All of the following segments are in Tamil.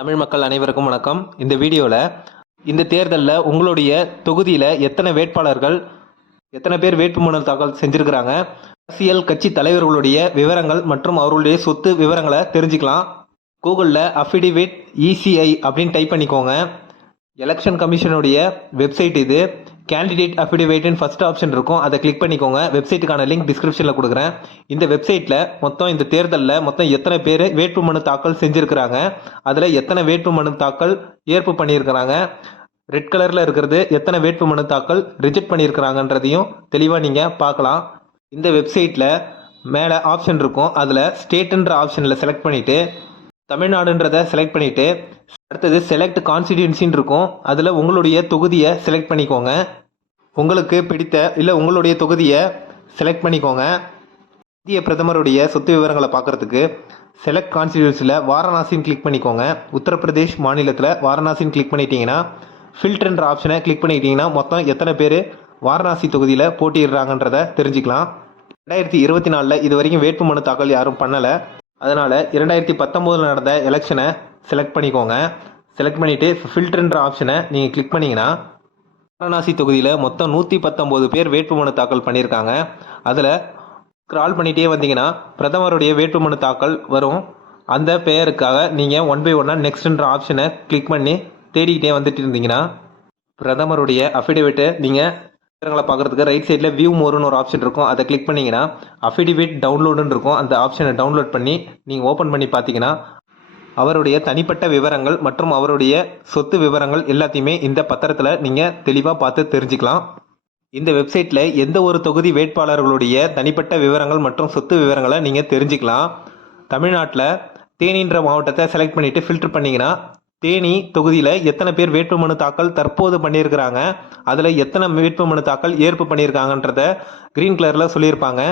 தமிழ் மக்கள் அனைவருக்கும் வணக்கம். இந்த வீடியோவில் இந்த தேர்தலில் உங்களுடைய தொகுதியில் எத்தனை வேட்பாளர்கள் எத்தனை பேர் வேட்புமனு தாக்கல் செஞ்சுருக்கிறாங்க, அரசியல் கட்சி தலைவர்களுடைய விவரங்கள் மற்றும் அவர்களுடைய சொத்து விவரங்களை தெரிஞ்சுக்கலாம். கூகுளில் அஃபிடவிட் இசிஐ அப்படின்னு டைப் பண்ணிக்கோங்க. எலெக்ஷன் கமிஷனுடைய வெப்சைட் இது. கேண்டிடேட் அஃபிடவிட்னு ஃபர்ஸ்ட் ஆப்ஷன் இருக்கும், அதை கிளிக் பண்ணிக்கோங்க. வெப்சைட்டுக்கான லிங்க் டிஸ்கிரிப்ஷனில் கொடுக்குறேன். இந்த வெப்சைட்டில் மொத்தம் இந்த தேர்தலில் மொத்தம் எத்தனை பேர் வேட்புமனு தாக்கல் செஞ்சுருக்கிறாங்க, அதில் எத்தனை வேட்புமனு தாக்கல் ஏற்பு பண்ணியிருக்கிறாங்க, ரெட் கலரில் இருக்கிறது எத்தனை வேட்புமனு தாக்கல் ரிஜெக்ட் பண்ணியிருக்கிறாங்கன்றதையும் தெளிவாக நீங்கள் பார்க்கலாம். இந்த வெப்சைட்டில் மேலே ஆப்ஷன் இருக்கும், அதில் ஸ்டேட்டுன்ற ஆப்ஷனில் செலக்ட் பண்ணிவிட்டு தமிழ்நாடுன்றதை செலக்ட் பண்ணிவிட்டு அடுத்தது செலக்ட் கான்ஸ்டிடியூன்சின்னு இருக்கும், அதில் உங்களுடைய தொகுதியை செலக்ட் பண்ணிக்கோங்க. உங்களுக்கு பிடித்த இல்லை உங்களுடைய தொகுதியை செலக்ட் பண்ணிக்கோங்க. இந்திய பிரதமருடைய சொத்து விவரங்களை பார்க்குறதுக்கு செலக்ட் கான்ஸ்டிடியூன்சியில் வாரணாசின்னு கிளிக் பண்ணிக்கோங்க. உத்தரப்பிரதேஷ் மாநிலத்தில் வாரணாசின்னு கிளிக் பண்ணிட்டீங்கன்னா ஃபில்டர்ன்ற ஆப்ஷனை கிளிக் பண்ணிட்டீங்கன்னா மொத்தம் எத்தனை பேர் வாரணாசி தொகுதியில் போட்டியிடுறாங்கன்றதை தெரிஞ்சுக்கலாம். 2024 இது வரைக்கும் வேட்புமனு தாக்கல் யாரும் பண்ணலை. அதனால் 2019 நடந்த எலெக்ஷனை செலக்ட் பண்ணிக்கோங்க. செலக்ட் பண்ணிவிட்டு ஃபில்டர்ன்ற ஆப்ஷனை நீங்கள் கிளிக் பண்ணிங்கன்னா வாரணாசி தொகுதியில் மொத்தம் 119 பேர் வேட்புமனு தாக்கல் பண்ணியிருக்காங்க. அதில் ஸ்க்ரால் பண்ணிகிட்டே வந்தீங்கன்னா பிரதமருடைய வேட்புமனு தாக்கல் வரும். அந்த பெயருக்காக நீங்கள் 1 by 1 நெக்ஸ்ட்ன்ற ஆப்ஷனை கிளிக் பண்ணி தேடிக்கிட்டே வந்துட்டு இருந்தீங்கன்னா பிரதமருடைய அஃபிடவிட்டை நீங்கள் விவரங்களை பார்க்குறதுக்கு ரைட் சைடில் வியூ மோர்னு ஒரு ஆப்ஷன் இருக்கும், அதை கிளிக் பண்ணிங்கன்னா அஃபிடவிட் டவுன்லோடுன்னு இருக்கும். அந்த ஆப்ஷனை டவுன்லோட் பண்ணி நீங்கள் ஓப்பன் பண்ணி பார்த்தீங்கன்னா அவருடைய தனிப்பட்ட விவரங்கள் மற்றும் அவருடைய சொத்து விவரங்கள் எல்லாத்தையுமே இந்த பத்திரத்தில் நீங்கள் தெளிவாக பார்த்து தெரிஞ்சுக்கலாம். இந்த வெப்சைட்டில் எந்த ஒரு தொகுதி வேட்பாளர்களுடைய தனிப்பட்ட விவரங்கள் மற்றும் சொத்து விவரங்களை நீங்கள் தெரிஞ்சுக்கலாம். தமிழ்நாட்டில் தேனின்ற மாவட்டத்தை செலக்ட் பண்ணிவிட்டு ஃபில்டர் பண்ணிங்கன்னா தேனி தொகுதியில் எத்தனை பேர் வேட்புமனு தாக்கல் தற்போது பண்ணியிருக்கிறாங்க, அதில் எத்தனை வேட்புமனு தாக்கல் ஏற்பு பண்ணியிருக்காங்கன்றத கிரீன் கலரில் சொல்லியிருப்பாங்க.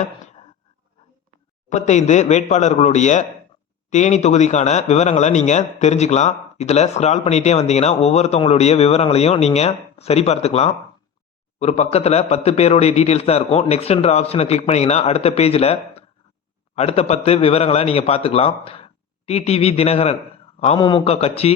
35 வேட்பாளர்களுடைய தேனி தொகுதிக்கான விவரங்களை நீங்கள் தெரிஞ்சுக்கலாம். இதில் ஸ்க்ரால் பண்ணிகிட்டே வந்தீங்கன்னா ஒவ்வொருத்தவங்களுடைய விவரங்களையும் நீங்கள் சரி பார்த்துக்கலாம். ஒரு பக்கத்தில் 10 பேருடைய டீட்டெயில்ஸ் தான் இருக்கும். நெக்ஸ்ட்ன்ற ஆப்ஷனை கிளிக் பண்ணிங்கன்னா அடுத்த பேஜில் அடுத்த 10 விவரங்களை நீங்கள் பார்த்துக்கலாம். டிடிவி தினகரன் அமமுக கட்சி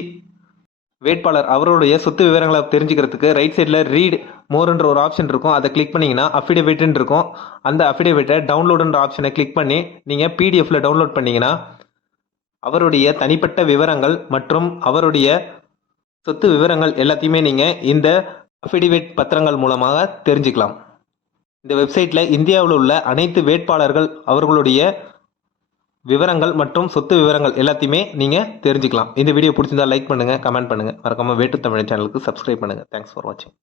வேட்பாளர் அவருடைய சொத்து விவரங்களை தெரிஞ்சுக்கிறதுக்கு ரைட் சைடில் ரீட் மோர்ன்ற ஒரு ஆப்ஷன் இருக்கும், அதை கிளிக் பண்ணிங்கன்னா அஃபிடவிட்னு இருக்கும். அந்த அஃபிடவிட்டை டவுன்லோடுன்ற ஆப்ஷனை கிளிக் பண்ணி நீங்கள் பிடிஎஃப்ல டவுன்லோட் பண்ணிங்கன்னா அவருடைய தனிப்பட்ட விவரங்கள் மற்றும் அவருடைய சொத்து விவரங்கள் எல்லாத்தையுமே நீங்கள் இந்த அஃபிடவிட் பத்திரங்கள் மூலமாக தெரிஞ்சுக்கலாம். இந்த வெப்சைட்டில் இந்தியாவில் உள்ள அனைத்து வேட்பாளர்கள் அவர்களுடைய விவரங்கள் மற்றும் சொத்து விவரங்கள் எல்லாத்தையுமே நீங்கள் தெரிஞ்சுக்கலாம். இந்த வீடியோ பிடிச்சிருந்தா லைக் பண்ணுங்கள், கமெண்ட் பண்ணுங்கள், மறக்காமல் வேட்டு தமிழ் சேனலுக்கு சப்ஸ்கிரைப் பண்ணுங்கள். தேங்க்ஸ் ஃபார் வாட்சிங்.